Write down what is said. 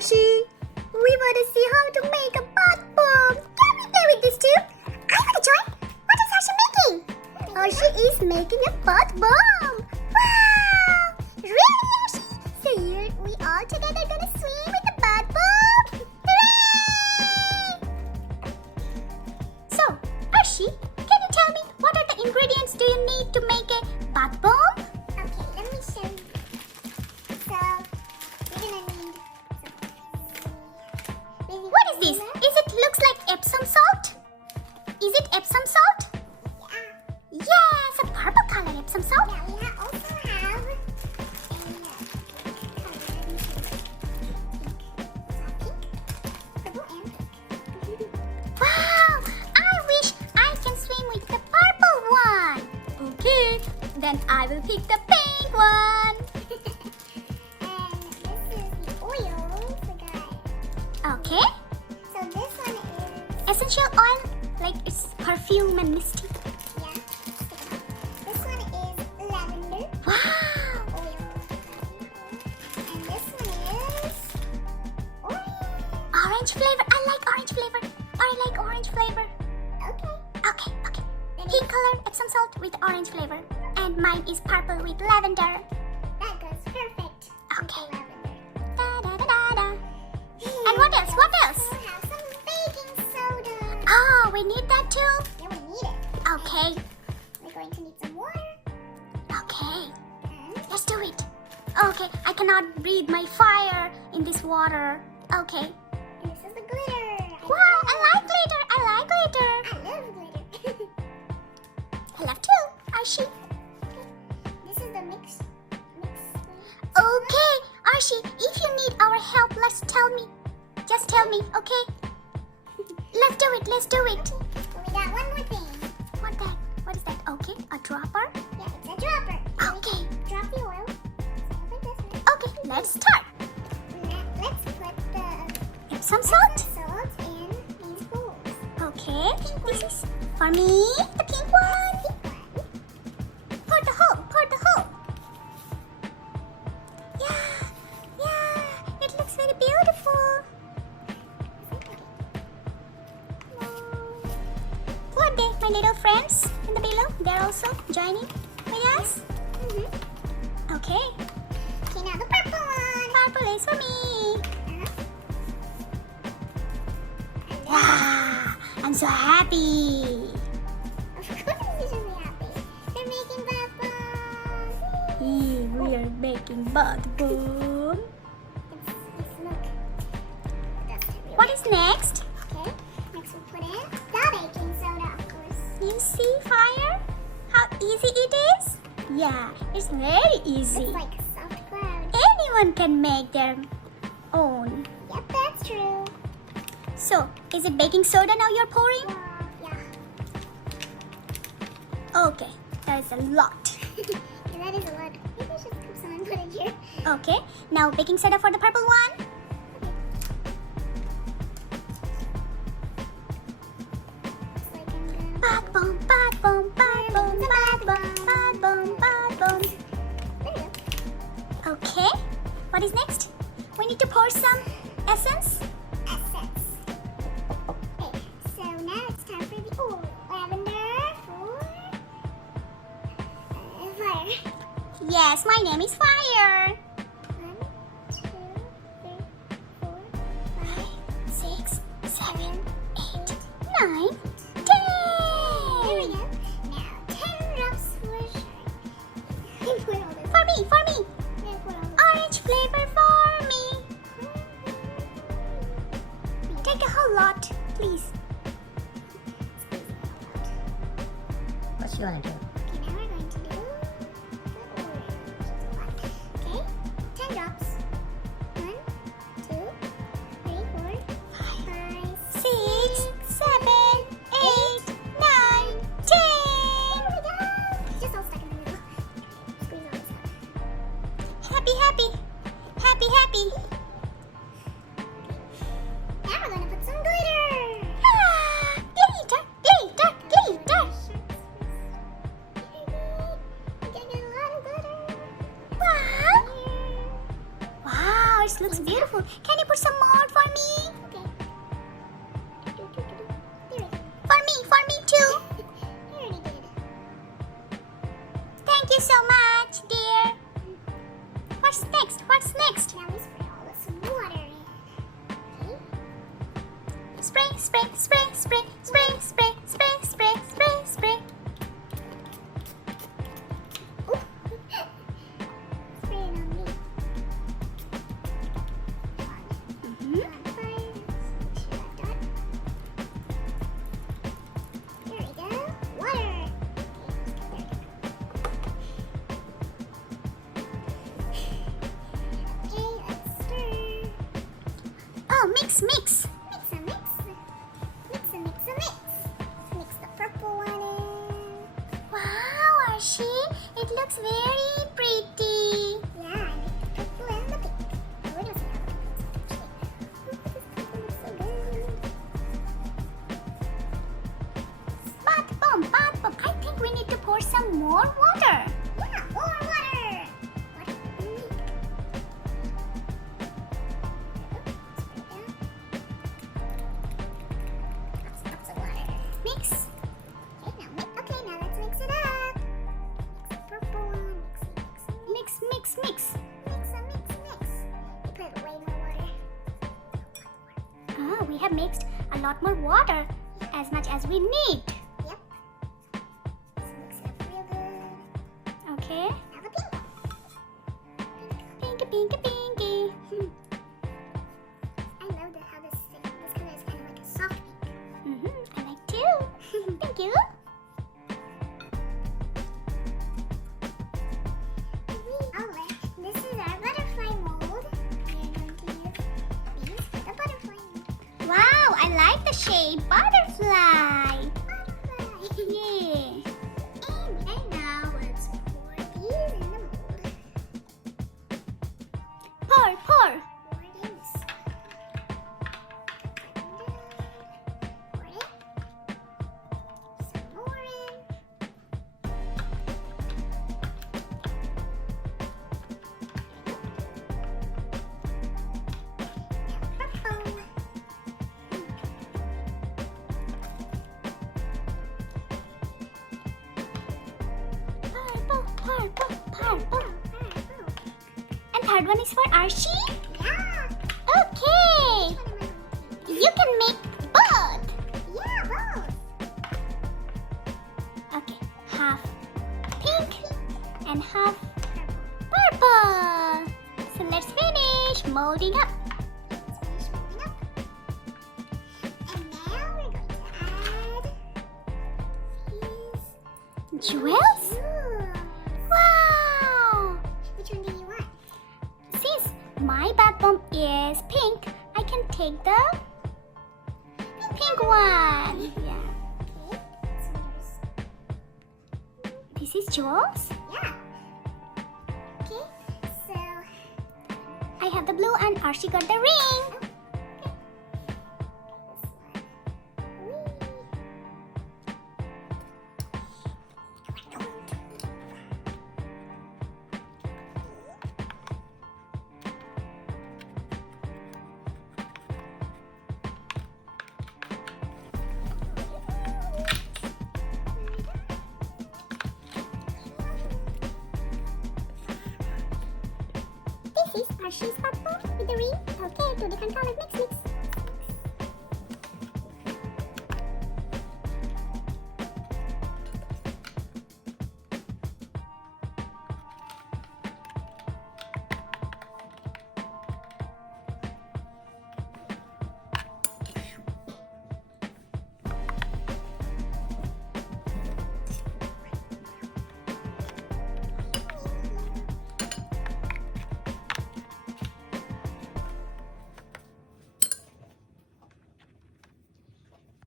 Arshie. We want to see how to make a bath bomb. Can we play with this too? I want to join. What is Arshie making? Arshie is making a bath bomb. Wow! Really, Arshie? So we all together gonna swim with the bath bomb? Hooray! So, Arshie, can you tell me what are the ingredients do you need to make a bath bomb? Okay, let me show you. So, we're gonna need some What is this? Is it looks like Epsom salt? Is it Epsom salt? Yes, a purple color Epsom salt. Yeah, we also have Wow, I wish I can swim with the purple one. Okay, then I will pick the pink one. and this is the oil for guys. Okay, So this one is essential oil, like it's perfume and misty. yeah. This one is lavender Wow, oil. And this one is orange. orange flavor. I like orange flavor. I like orange flavor. Okay. Okay, okay. Pink color Epsom salt with orange flavor. And mine is purple with lavender. That goes perfect. Okay. With lavender. Da, da, da, da, da. And what else? What else? We also have some baking soda. Oh, we need that too? Yeah, we need it. Okay, We're going to need some water. okay. And Let's do it. Okay, I cannot breathe my fire in this water. Okay. this is the glitter. Wow, I like glitter. I like glitter. I love glitter. I love too. Arshie. This is the mix. Okay, Arshie, if you need our help, tell me. Just tell me, okay? Let's do it. Let's do it. But we got one more thing. What that? What is that? Okay, a dropper. Yeah, it's a dropper. So we Okay. can drop the oil. Like this. Okay, let's start. Let's put the Epsom salt. salt in these bowls. Okay, this is for me, the pink one. Pour the hole. Pour the hole. Yeah, yeah. It looks very beautiful. Who are they, my little friends in the below? They're also joining with us. Okay, Okay, now the purple one. purple is for me. Uh-huh. Ah, I'm so happy. Of course you should be happy. They're making bath bombs. We are making bath bomb. Let's look. That's everywhere. What is next? Okay, next we put in the baking soda, of course. You see fire? How easy it is? Yeah, it's very easy. It's like a soft cloud. Anyone can make their own. Yep, that's true. So, is it baking soda now you're pouring? Yeah. Okay, that is a lot. Yeah, that is a lot. Maybe I should put some and put it here. Okay, now baking soda for the purple one. It's like I'm gonna... Bath bomb, bath bomb, bath bomb, bath bomb, bath bomb, bath bomb. There you go. Okay, what is next? We need to pour some essence. Essence. Okay, so now it's time for the lavender for fire. Yes, my name is Fire. 1, 2, 3, 4, 5, 6, 7, 8, 9, 10. There we go. Now 10 drops for sure. Put all this. For me. Yeah, put all this. Orange flavor for me. Take a whole lot, please. What you want to do? Okay, now we're going to do the orange. Okay, 10 drops. 1, 2, 3, 4, 5, 6, 7, 8, 9, 10. There we go. It's just all stuck in the middle. Squeeze all this out. Happy, happy. Happy, happy. Now we're going to put some glitter. Ah, glitter, glitter, glitter. Can you put some more for me? Okay. There it is. For me too. I already did. Thank you so much, dear. What's next? What's next? Now we spray all this water in. Okay. Spray, spray, spray, spray, spray, spray, spray, spray, spray, spray. Spray it on me. Mhm. There we go. Water. Okay, let's stir. Oh, mix, mix. Mix and mix. Mix and mix and mix. Mix the purple one in. Wow, Arshir, it looks very pretty. Yeah, I like the purple and the pink. Oh, we're gonna see how the pink looks actually. Ooh, this purple looks so good. Bathbomb, bathbomb. I think we need to pour some more water. Yeah, more water. Water. Lots of water. Mix. Okay, now let's mix it up. Mix the purple one. Mix, mix, mix. Mix. You put way more water. Oh, we have mixed a lot more water, as much as we need. Yep. Let's mix it up real good. Okay. Now the pink. Pinky, pinky, pinky. I love how this color is kind of like a soft pink. I like too. Thank you. Alright, this is our butterfly mold. We are going to use these for the butterfly mold. Wow, I like the shape butterfly. Butterfly. Yeah. And now let's pour these in the mold. Pour, pour. Pour it in this side. Pour it. Some more in. Purple. Purple, purple, purple. Purple. And third one is for Arshir. Yeah. Okay. You can make both. Yeah, both. Okay. Half pink and half purple. So let's finish molding up. Let's finish molding up. And now we're going to add these Jewels? jewels. Wow. Which one do you want? Since my bathbomb is pink, I can take the pink one. Yeah. Okay, so This is jewels. yeah. Okay, so I have the blue and Arshie got the ring. This is Arshir's bathbomb with the ring. Okay, two different colors. Mix.